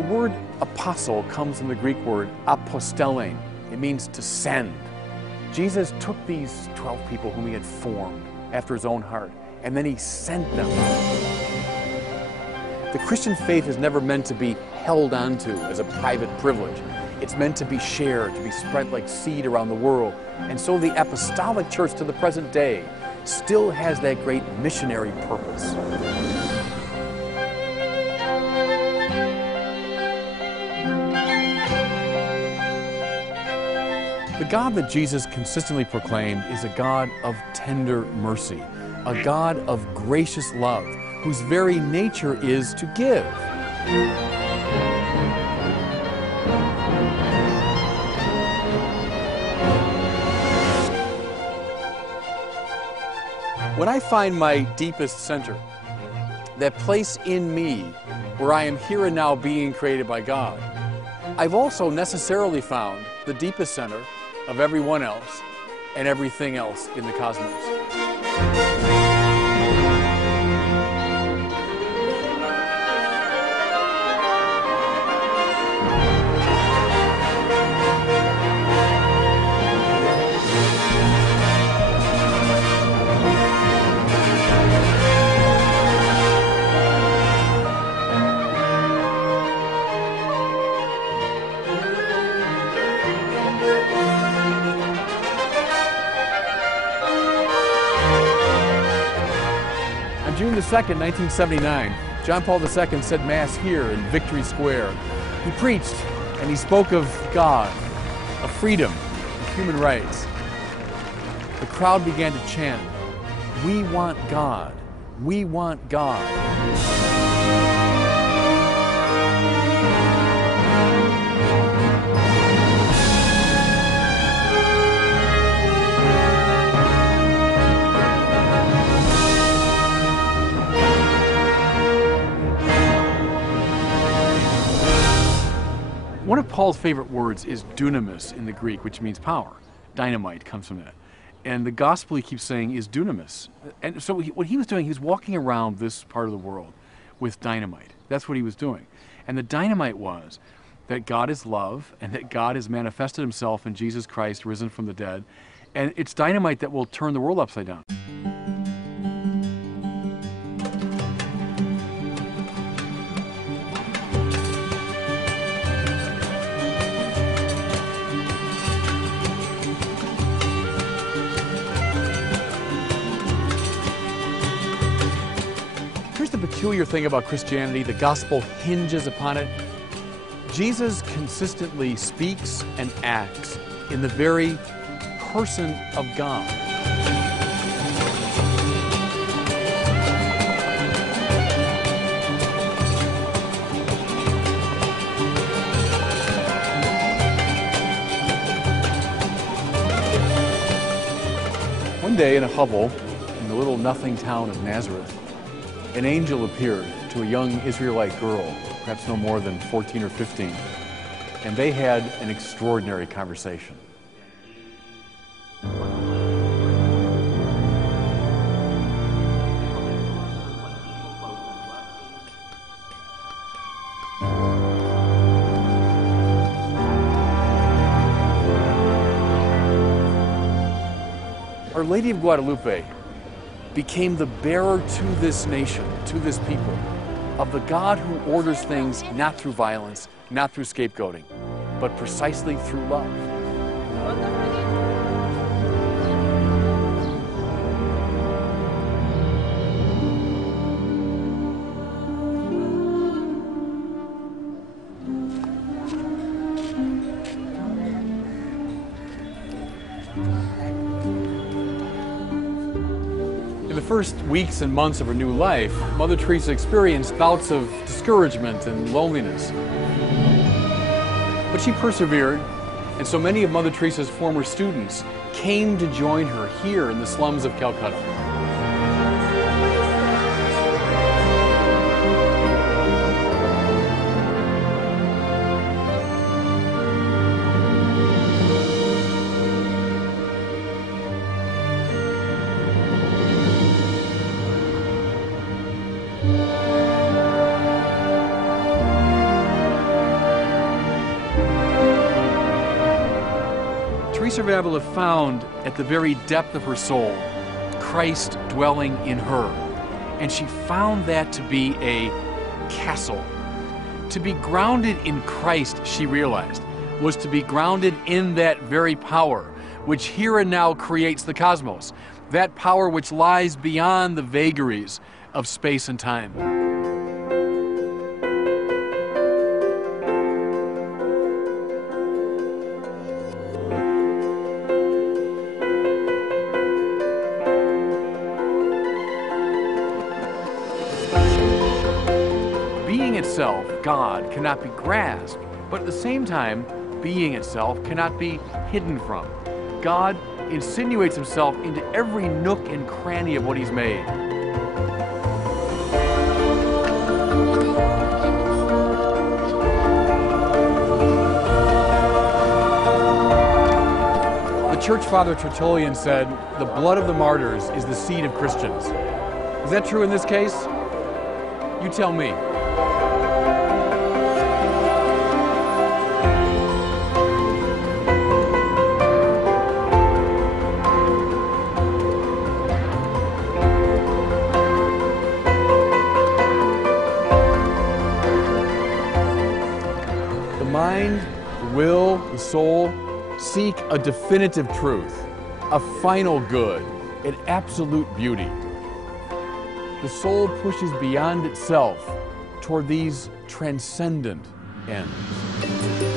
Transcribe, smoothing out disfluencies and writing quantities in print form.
The word apostle comes from the Greek word apostellein. It means to send. Jesus took these 12 people whom he had formed after his own heart, and then he sent them. The Christian faith is never meant to be held onto as a private privilege. It's meant to be shared, to be spread like seed around the world. And so the apostolic church to the present day still has that great missionary purpose. The God that Jesus consistently proclaimed is a God of tender mercy, a God of gracious love, whose very nature is to give. When I find my deepest center, that place in me where I am here and now being created by God, I've also necessarily found the deepest center of everyone else and everything else in the cosmos. On June the 2nd, 1979, John Paul II said Mass here in Victory Square. He preached and he spoke of God, of freedom, of human rights. The crowd began to chant, "We want God, we want God." One of Paul's favorite words is dunamis in the Greek, which means power. Dynamite comes from that. And the gospel, he keeps saying, is dunamis. And so what he was doing, he was walking around this part of the world with dynamite. That's what he was doing. And the dynamite was that God is love and that God has manifested himself in Jesus Christ, risen from the dead. And it's dynamite that will turn the world upside down. Here's the peculiar thing about Christianity: the gospel hinges upon it. Jesus consistently speaks and acts in the very person of God. One day in a hovel in the little nothing town of Nazareth, an angel appeared to a young Israelite girl, perhaps no more than 14 or 15, and they had an extraordinary conversation. Our Lady of Guadalupe became the bearer to this nation, to this people, of the God who orders things not through violence, not through scapegoating, but precisely through love. In the first weeks and months of her new life, Mother Teresa experienced bouts of discouragement and loneliness. But she persevered, and so many of Mother Teresa's former students came to join her here in the slums of Calcutta. Teresa of Avila found at the very depth of her soul Christ dwelling in her. And she found that to be a castle. To be grounded in Christ, she realized, was to be grounded in that very power which here and now creates the cosmos, that power which lies beyond the vagaries of space and time. Being itself, God, cannot be grasped, but at the same time, being itself cannot be hidden from. God insinuates himself into every nook and cranny of what he's made. The church father Tertullian said, "The blood of the martyrs is the seed of Christians." Is that true in this case? You tell me. The mind, the will, the soul seek a definitive truth, a final good, an absolute beauty. The soul pushes beyond itself toward these transcendent ends.